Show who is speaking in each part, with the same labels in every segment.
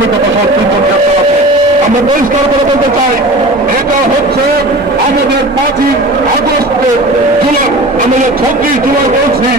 Speaker 1: সহ তিনজন গ্রেপ্তার আছে আমরা পরিষ্কার করে বলতে চাই, এটা হচ্ছে আমাদের পাঁচই আগস্ট জুলাই আমাদের ছত্রিশ জুলাই বলছি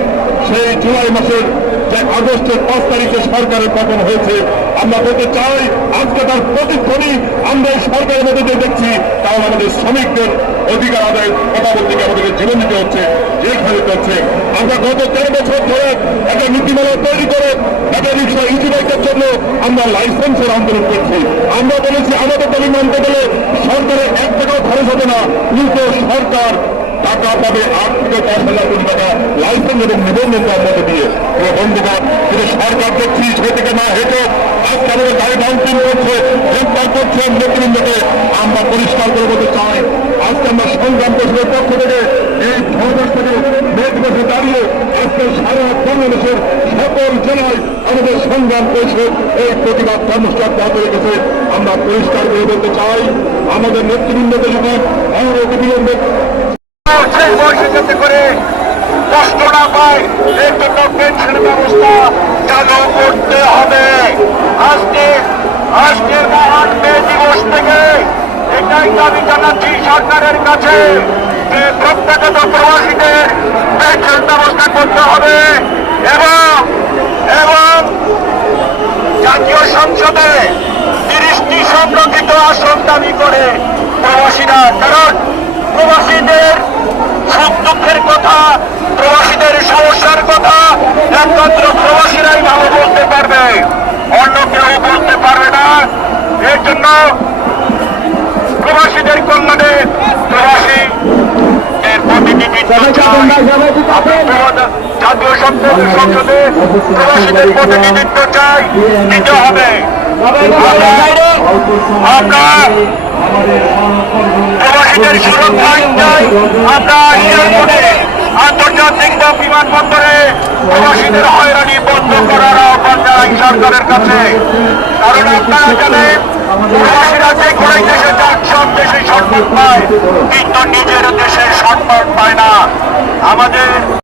Speaker 1: সেই জুলাই মাসের যে আগস্টের পাঁচ তারিখে সরকারের পতন হয়েছে, আমরা বলতে চাই, আজকে তার প্রতিধ্বনি আমরা এই সরকারের মধ্যে দিয়ে দেখছি কারণ আমাদের শ্রমিকদের অধিকার আদায় কথা বলতে গিয়ে আমাদেরকে জীবন দিতে হচ্ছে জেল খালিতে হচ্ছে। আমরা গত তেরো বছর ধরে একটা নীতিমালা তৈরি করে একটা রিক্সা ইজি বাইকের জন্য আমরা লাইসেন্সের আন্দোলন করছি। আমরা বলেছি, আমাদের দাবি মানতে গেলে সরকারের এক টাকাও খরচ হবে না। কিন্তু সরকার টাকা পাবে আট থেকে দশ হাজার কোটি টাকা লাইসেন্স এবং নিবন্ধন মধ্যে দিয়ে। বন্ধুগণ, কিন্তু সরকার দেখছি, সে থেকে না হেঁটে আজকে আমাদের গাড়ি ডাউনটিন করছে, গ্রেপ্তার করছে নেতৃবৃন্দকে আমরা পরিষ্কার করে বলতে চাই, আজকে আমরা সংগ্রাম পরিষদের পক্ষ থেকে। আজকে সারা বাংলাদেশের সকল জেলায় আমাদের সংগ্রাম পরিষদ এই প্রতিবাদ কর্মসূচি অব্যাহত রেখেছে আমরা পরিষ্কার করে বলতে চাই, আমাদের নেতৃবৃন্দকে যদি অনেক বিলম্বে
Speaker 2: সেই করে জন্য হবে। আজকে মহান মে দিবস থেকে এটাই দাবি জানাচ্ছি সরকারের কাছে। যে প্রত্যেকত প্রবাসীদের পেনশন ব্যবস্থা করতে হবে এবং এবং জাতীয় সংসদে তিরিশটি সংরক্ষিত আসন দাবি করে প্রবাসীরা, কারণ প্রবাসীদের সুখ দুঃখের কথা প্রবাসীদের সমস্যার কথা একমাত্র প্রবাসীরাই ভালো বলতে পারবে অন্য কেউ বলতে পারবে না এর জন্য প্রবাসীদের কল্যাণে প্রবাসী এর প্রতিনিধিত্ব চাই আমরা আন্তর্জাতিক বিমানবন্দরে প্রবাসীদের হয়রানি বন্ধ করার আহ্বান জানাই সরকারের কাছে কারণ আপনারা জানেন প্রবাসীরা যে কোনো দেশে যান সব দেশে সম্মান পায় কিন্তু নিজের দেশে সম্মান আমাদের